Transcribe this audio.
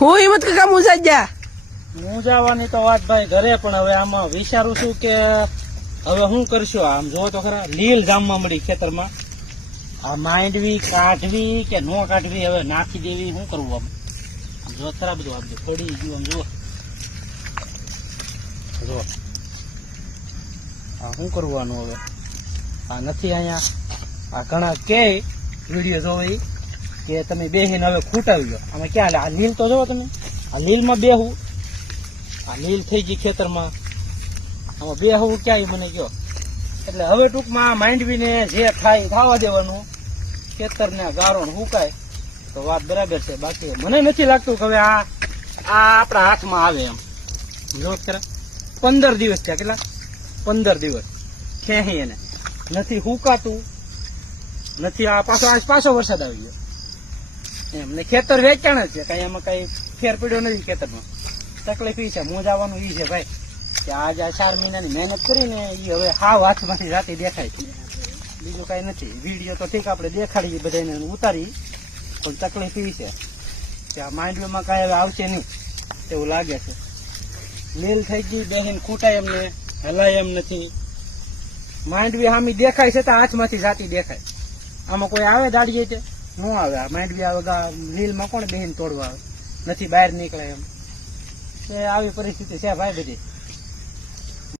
હું હિંમત કાકા મુંજા જા મૂંઝાવાની તો વાત ભાઈ ઘરે, પણ હવે આમાં વિચારું છું કે હવે શું કરશું. આમ જોવો તો ખરા લીલ જામવા મળી ખેતરમાં. આ માંડવી કાઢવી કે ન કાઢવી, હવે નાખી દેવી, શું કરવું? આમ જો ખરા બધું આપજો પડી ગયું. આમ જુઓ જો આ શું કરવાનું હવે? આ નથી અહીંયા. આ ઘણા કે વિડીયો જોઈ કે તમે બેહીને હવે ખૂટાવી લો. આમાં ક્યાં આ લીલ તો જોવો તમે, આ લીલમાં બેહું, આ લીલ થઈ ગઈ ખેતરમાં, આમાં બેહવું ક્યાંય મને કયો. એટલે હવે ટૂંકમાં માંડવીને જે થાય થવા દેવાનું, ખેતરને ગારો ને હુકાય તો વાત બરાબર છે. બાકી મને નથી લાગતું કે હવે આ આપણા હાથમાં આવે એમ. જો ખરા 15 દિવસ થયા, કેટલા 15 દિવસ ખેહી એને નથી હુકાતું, નથી. આ પાછો વરસાદ આવી ગયો એમ ને ખેતર વેચાણ જ છે, કઈ એમાં કઈ ફેર પડ્યો નથી ખેતરમાં. તકલીફ ઈ છે, મોજાવાનું ઈ છે ભાઈ કે આજે આ 4 મહિનાની મહેનત કરીને ઈ હવે હાવ હાથમાંથી રાતે દેખાય છે. બીજું કઈ નથી. વિડીયો તો ઠીક આપણે દેખાડીએ બધાને ઉતારી, પણ તકલીફ ઈ છે કે આ માંડવીમાં કઈ હવે આવશે નહીં એવું લાગે છે. લીલ થઈ ગઈ, બેહીને ખૂટાય એમને હલાય એમ નથી. માંડવી હામી દેખાય છે તો હાથમાંથી જાતી દેખાય. આમાં કોઈ આવે દાડીએ છે ન આવે. આ માંડવી આવે લીલમાં કોણ બેહીને તોડવા આવે? નથી, બહાર નીકળે એમ. આવી પરિસ્થિતિ છે ભાઈ બધી.